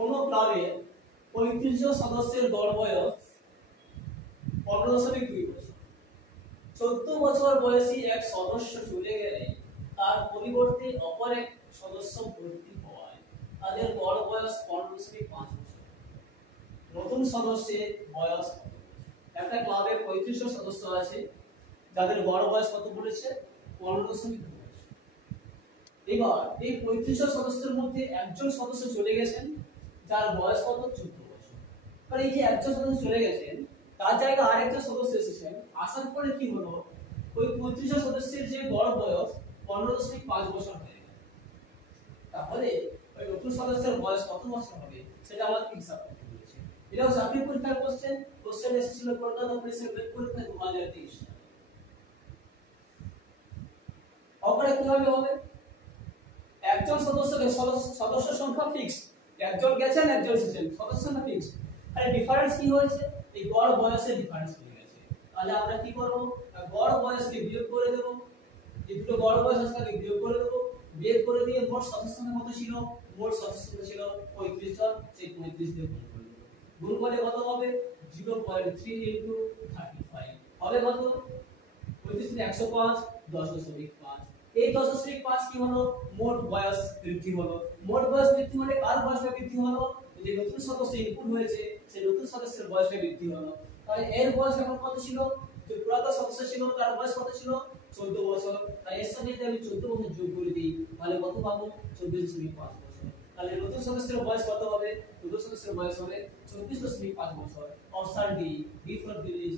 কোন ক্লাবে 35 জন সদস্যের গড় বয়স 15.2 বছর। 14 বছর বয়সী এক সদস্য চলে গেলে তার পরিবর্তে অপর এক সদস্য ভর্তি হওয়ায় তাদের গড় বয়স 15.5 বছর। নতুন সদস্যের বয়স কত? একটা ক্লাবে 35 জন সদস্য আছে যাদের গড় বয়স কত বলেছে? 15.2 বছর। এবার এই 35 জন সদস্যের মধ্যে একজন সদস্য চলে গেছেন যার বয়স কত? 14 বছর। আর এই যে একজন সদস্য চলে গেছেন তার জায়গায় আরেকজন সদস্য এসেছেন, আসার পরে কি হলো? ওই 35 জন সদস্যের যে গড় বয়স 15.5 বছর হয়ে গেল। তাহলে ওই নতুন সদস্যের বয়স কত বছর হবে সেটা আমাদের হিসাব করতে বলেছে। এটাও চাকরি পরীক্ষার কোশ্চেন এসেছিল কলকাতা পুলিশের পরীক্ষায় 2023 সালে। অপরে কিভাবে হবে? একজন সদস্য সংখ্যা ফিক্সড, একজন গেছেন একজন এসেছেন, সদস্য সংখ্যা ফিক্সড। আর ডিফারেন্স কি হয়েছে? এই গড় বয়সের ডিফারেন্স হয়ে গেছে। তাহলে আমরা কি করব? গড় বয়সকে বিয়োগ করে দেব। এই দুটো গড় বয়স আছে তাকে বিয়োগ করে দেব। বিয়োগ করে দিয়ে মোট সদস্য সংখ্যা কত ছিল? মোট সদস্য সংখ্যা ছিল 35 জন, সেই 35 দিয়ে গুণ করে দেব। গুণ করলে কত হবে? 0.3 ইনটু 35 হবে কত? 35 × 105 10.5। এই 10.5 কি হলো? মোট বয়স বৃদ্ধি হলো। মোট বয়স বৃদ্ধি হলে কার বয়সটা বৃদ্ধি হলো? যে নতুন সদস্য ইনপুট হয়েছে সেই নতুন সদস্যের বয়সটা বৃদ্ধি হলো। তাহলে এর বয়স এখন কত ছিল? যে পুরাতন সদস্য ছিল তার বয়স কত ছিল? 14 বছর। তাই এর সঙ্গে যদি আমি 14 বছর যোগ করে দিই তাহলে কত পাবো? 24.5 বছর। তাহলে নতুন সদস্যের বয়স কত হবে? নতুন সদস্যের বয়স হবে 24.5 বছর। Option D, B for Delhi is